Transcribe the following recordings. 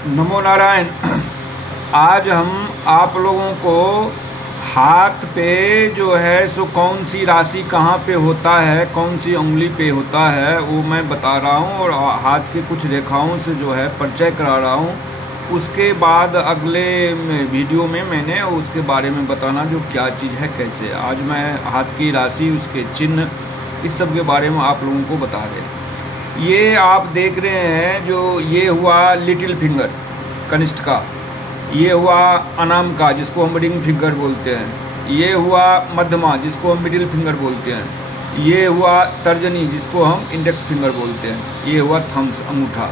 नमो नारायण। आज हम आप लोगों को हाथ पे जो है सो कौन सी राशि कहाँ पे होता है, कौन सी उंगली पे होता है, वो मैं बता रहा हूँ और हाथ के कुछ रेखाओं से जो है परिचय करा रहा हूँ। उसके बाद अगले वीडियो में मैंने उसके बारे में बताना जो क्या चीज़ है, कैसे। आज मैं हाथ की राशि, उसके चिन्ह, इस सब के बारे में आप लोगों को बता रहे। ये आप देख रहे हैं जो ये हुआ लिटिल फिंगर कनिष्ठ का, ये हुआ अनामिका जिसको हम रिंग फिंगर बोलते हैं, ये हुआ मध्यमा जिसको हम मिडिल फिंगर बोलते हैं, ये हुआ तर्जनी जिसको हम इंडेक्स फिंगर बोलते हैं, ये हुआ थम्स अंगूठा।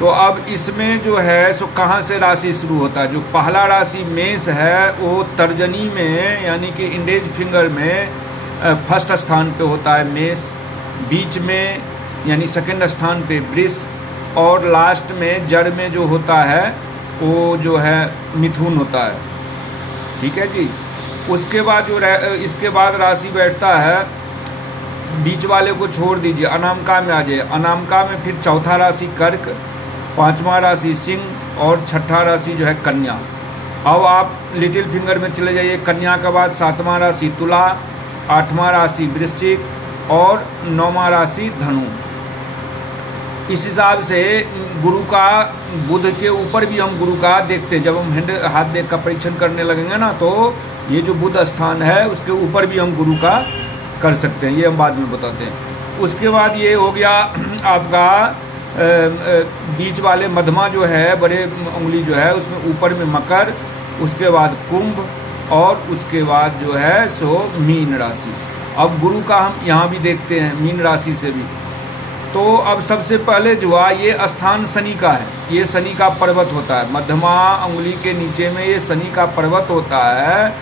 तो अब इसमें जो है सो कहाँ से राशि शुरू होता है। जो पहला राशि मेष है वो तर्जनी में यानी कि इंडेक्स फिंगर में फर्स्ट स्थान पे होता है मेष, बीच में यानी सेकंड स्थान पे वृष, और लास्ट में जड़ में जो होता है वो जो है मिथुन होता है। ठीक है जी। उसके बाद जो इसके बाद राशि बैठता है, बीच वाले को छोड़ दीजिए, अनामिका में आ जाइए। अनामिका में फिर चौथा राशि कर्क, पांचवा राशि सिंह और छठा राशि जो है कन्या। अब आप लिटिल फिंगर में चले जाइए। कन्या के बाद सातवां राशि तुला, आठवां राशि वृश्चिक और नौवां राशि धनु। इस हिसाब से गुरु का, बुध के ऊपर भी हम गुरु का देखते हैं। जब हम हाथ देख का परीक्षण करने लगेंगे ना, तो ये जो बुध स्थान है उसके ऊपर भी हम गुरु का कर सकते हैं, ये हम बाद में बताते हैं। उसके बाद ये हो गया आपका बीच वाले मध्यमा जो है, बड़े उंगली जो है उसमें ऊपर में मकर, उसके बाद कुंभ और उसके बाद जो है सो मीन राशि। अब गुरु का हम यहाँ भी देखते हैं मीन राशि से भी। तो अब सबसे पहले जो है ये स्थान शनि का है, ये शनि का पर्वत होता है। मध्यमा उंगली के नीचे में ये शनि का पर्वत होता है,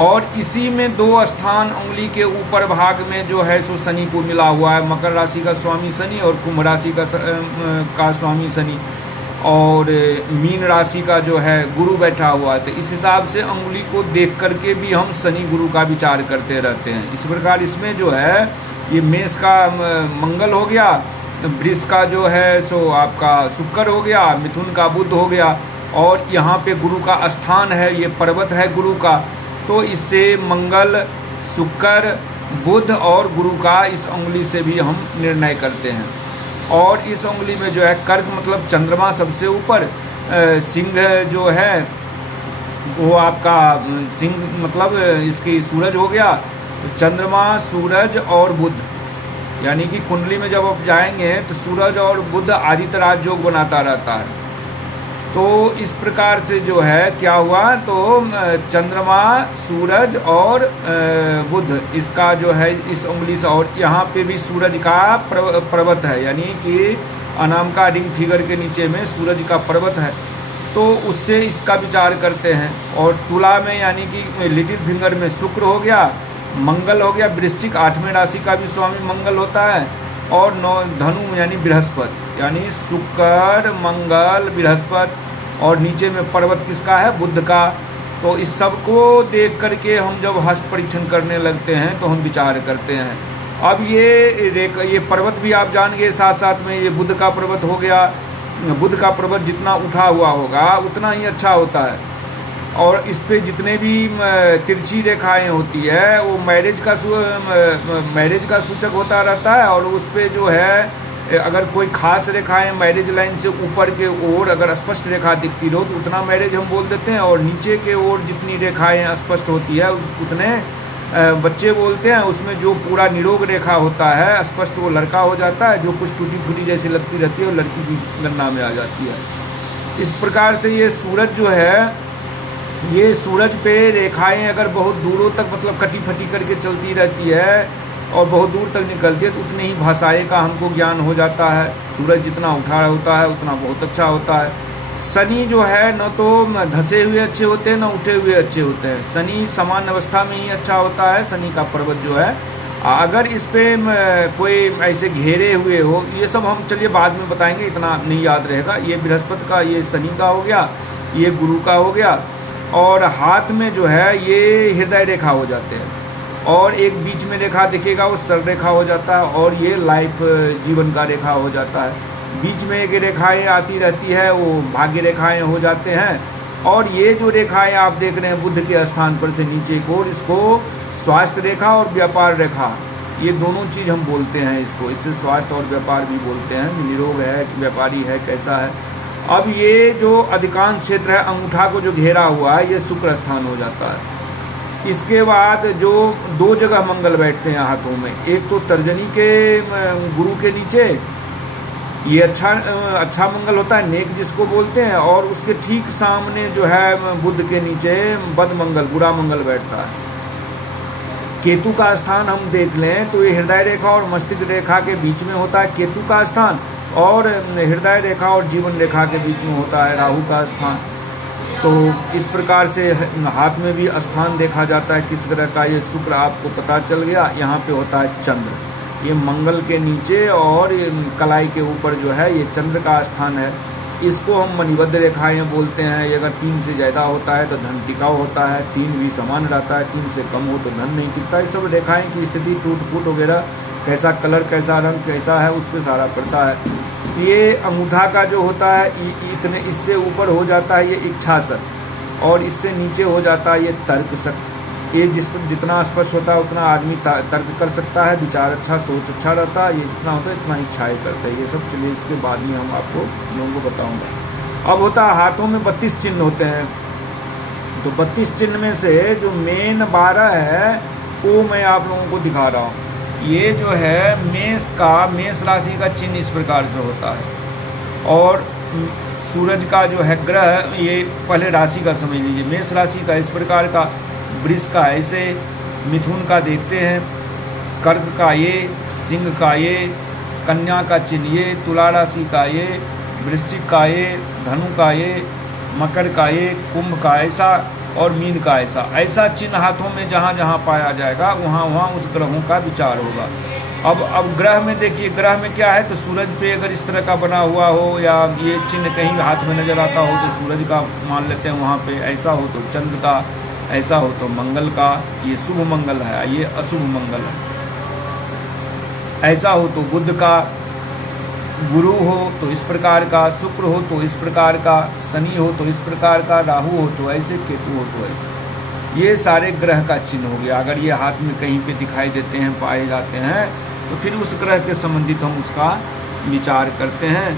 और इसी में दो स्थान उंगली के ऊपर भाग में जो है सो शनि को मिला हुआ है। मकर राशि का स्वामी शनि और कुंभ राशि का स्वामी शनि, और मीन राशि का जो है गुरु बैठा हुआ है। तो इस हिसाब से उंगली को देख करके भी हम शनि गुरु का विचार करते रहते हैं। इस प्रकार इसमें जो है ये मेष का मंगल हो गया, वृष का जो है सो आपका शुक्र हो गया, मिथुन का बुध हो गया, और यहाँ पे गुरु का स्थान है, ये पर्वत है गुरु का। तो इससे मंगल, शुक्र, बुध और गुरु का इस उंगली से भी हम निर्णय करते हैं। और इस उंगली में जो है कर्क मतलब चंद्रमा सबसे ऊपर, सिंह जो है वो आपका सिंह मतलब इसकी सूरज हो गया, चंद्रमा, सूरज और बुध, यानी कि कुंडली में जब आप जाएंगे तो सूरज और बुध आदित्य राज योग बनाता रहता है। तो इस प्रकार से जो है क्या हुआ, तो चंद्रमा, सूरज और बुध, इसका जो है इस उंगली से, और यहाँ पे भी सूरज का पर्वत है, यानी कि अनामिका रिंग फिगर के नीचे में सूरज का पर्वत है। तो उससे इसका विचार करते हैं। और तुला में यानी कि लिटिल फिंगर में शुक्र हो गया, मंगल हो गया, वृश्चिक आठवें राशि का भी स्वामी मंगल होता है, और धनु यानी बृहस्पति, यानी शुक्र, मंगल, बृहस्पति, और नीचे में पर्वत किसका है, बुध का। तो इस सब को देख करके हम जब हस्त परीक्षण करने लगते हैं तो हम विचार करते हैं। अब ये पर्वत भी आप जान गए, साथ साथ में ये बुध का पर्वत हो गया। बुध का पर्वत जितना उठा हुआ होगा उतना ही अच्छा होता है, और इस पे जितने भी तिरछी रेखाएं होती है वो मैरिज का सूचक होता रहता है। और उस पे जो है अगर कोई खास रेखाएं मैरिज लाइन से ऊपर के ओर अगर स्पष्ट रेखा दिखती रहो तो उतना मैरिज हम बोल देते हैं, और नीचे के ओर जितनी रेखाएं स्पष्ट होती है उतने बच्चे बोलते हैं। उसमें जो पूरा निरोग रेखा होता है स्पष्ट, वो लड़का हो जाता है। जो कुछ टूटी फूटी जैसी लगती रहती है वो लड़की की गणना में आ जाती है। इस प्रकार से ये सूरज जो है, ये सूरज पे रेखाएं अगर बहुत दूरों तक मतलब कटी फटी करके चलती रहती है और बहुत दूर तक निकलती है तो उतनी ही भाषाएं का हमको ज्ञान हो जाता है। सूरज जितना उठा होता है उतना बहुत अच्छा होता है। शनि जो है न तो धसे हुए अच्छे होते हैं न उठे हुए अच्छे होते हैं। शनि समान अवस्था में ही अच्छा होता है। शनि का पर्वत जो है, अगर इस पे कोई ऐसे घेरे हुए हो, ये सब हम चलिए बाद में बताएंगे, इतना नहीं याद रहेगा। ये बृहस्पति का, ये शनि का हो गया, ये गुरु का हो गया। और हाथ में जो है ये हृदय रेखा हो जाते हैं, और एक बीच में रेखा दिखेगा वो सर रेखा हो जाता है, और ये लाइफ जीवन का रेखा हो जाता है। बीच में एक रेखाएं आती रहती है, वो भाग्य रेखाएं हो जाते हैं। और ये जो रेखाएं आप देख रहे हैं बुध के स्थान पर से नीचे की ओर, इसको स्वास्थ्य रेखा और व्यापार रेखा, ये दोनों चीज़ हम बोलते हैं इसको। इससे स्वास्थ्य और व्यापार भी बोलते हैं, निरोग है, व्यापारी है, कैसा है। अब ये जो अधिकांश क्षेत्र है अंगूठा को जो घेरा हुआ है, ये शुक्र स्थान हो जाता है। इसके बाद जो 2 जगह मंगल बैठते हैं हाथों में, एक तो तर्जनी के गुरु के नीचे, ये अच्छा मंगल होता है, नेक जिसको बोलते हैं। और उसके ठीक सामने जो है बुध के नीचे बद मंगल, बुरा मंगल बैठता है। केतु का स्थान हम देख लें तो ये हृदय रेखा और मस्तिष्क रेखा के बीच में होता है केतु का स्थान, और हृदय रेखा और जीवन रेखा के बीच में होता है राहु का स्थान। तो इस प्रकार से हाथ में भी स्थान देखा जाता है किस ग्रह का। ये शुक्र आपको पता चल गया। यहाँ पे होता है चंद्र, ये मंगल के नीचे और कलाई के ऊपर जो है ये चंद्र का स्थान है। इसको हम मणिबद्ध रेखाएं बोलते हैं। ये अगर 3 से ज़्यादा होता है तो धन टिकाऊ होता है, 3 भी समान रहता है, 3 से कम हो तो धन नहीं टिकता। ये सब रेखाएं की स्थिति, टूट फूट वगैरह, कैसा कलर, कैसा रंग, कैसा है, उस पर सारा पड़ता है। ये अंगूठा का जो होता है इतने, इससे ऊपर हो जाता है ये इच्छा शक्ति, और इससे नीचे हो जाता है ये तर्क शक्ति। ये जितना स्पष्ट होता है उतना आदमी तर्क कर सकता है, विचार अच्छा, सोच अच्छा रहता है। ये जितना होता है इतना इच्छाएं करता है। ये सब चलिए इसके बाद में हम आपको लोगों को बताऊंगा। अब होता है हाथों में 32 चिन्ह होते हैं। तो 32 चिन्ह में से जो मेन 12 है वो मैं आप लोगों को दिखा रहा हूँ। ये जो है मेष राशि का चिन्ह इस प्रकार से होता है। और सूरज का जो है ग्रह, ये पहले राशि का समझ लीजिए। मेष राशि का इस प्रकार का, वृष का ऐसे, मिथुन का देखते हैं, कर्क का ये, सिंह का ये, कन्या का चिन्ह ये, तुला राशि का ये, वृश्चिक का ये, धनु का ये, मकर का ये, कुंभ का ऐसा और मीन का ऐसा। ऐसा चिन्ह हाथों में जहाँ जहाँ पाया जाएगा वहाँ वहाँ उस ग्रहों का विचार होगा। अब ग्रह में देखिए, ग्रह में क्या है तो सूरज पे अगर इस तरह का बना हुआ हो या ये चिन्ह कहीं हाथ में नजर आता हो तो सूरज का मान लेते हैं वहाँ पे। ऐसा हो तो चंद्र का, ऐसा हो तो मंगल का, ये शुभ मंगल है, ये अशुभ मंगल है। ऐसा हो तो बुध का, गुरु हो तो इस प्रकार का, शुक्र हो तो इस प्रकार का, शनि हो तो इस प्रकार का, राहु हो तो ऐसे, केतु हो तो ऐसे। ये सारे ग्रह का चिन्ह हो गया। अगर ये हाथ में कहीं पे दिखाई देते हैं, पाए जाते हैं, तो फिर उस ग्रह के संबंधित हम उसका विचार करते हैं।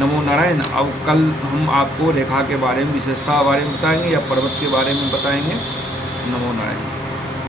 नमो नारायण। अब कल हम आपको रेखा के बारे में, विशेषता बारे में बताएंगे या पर्वत के बारे में बताएंगे। नमो नारायण।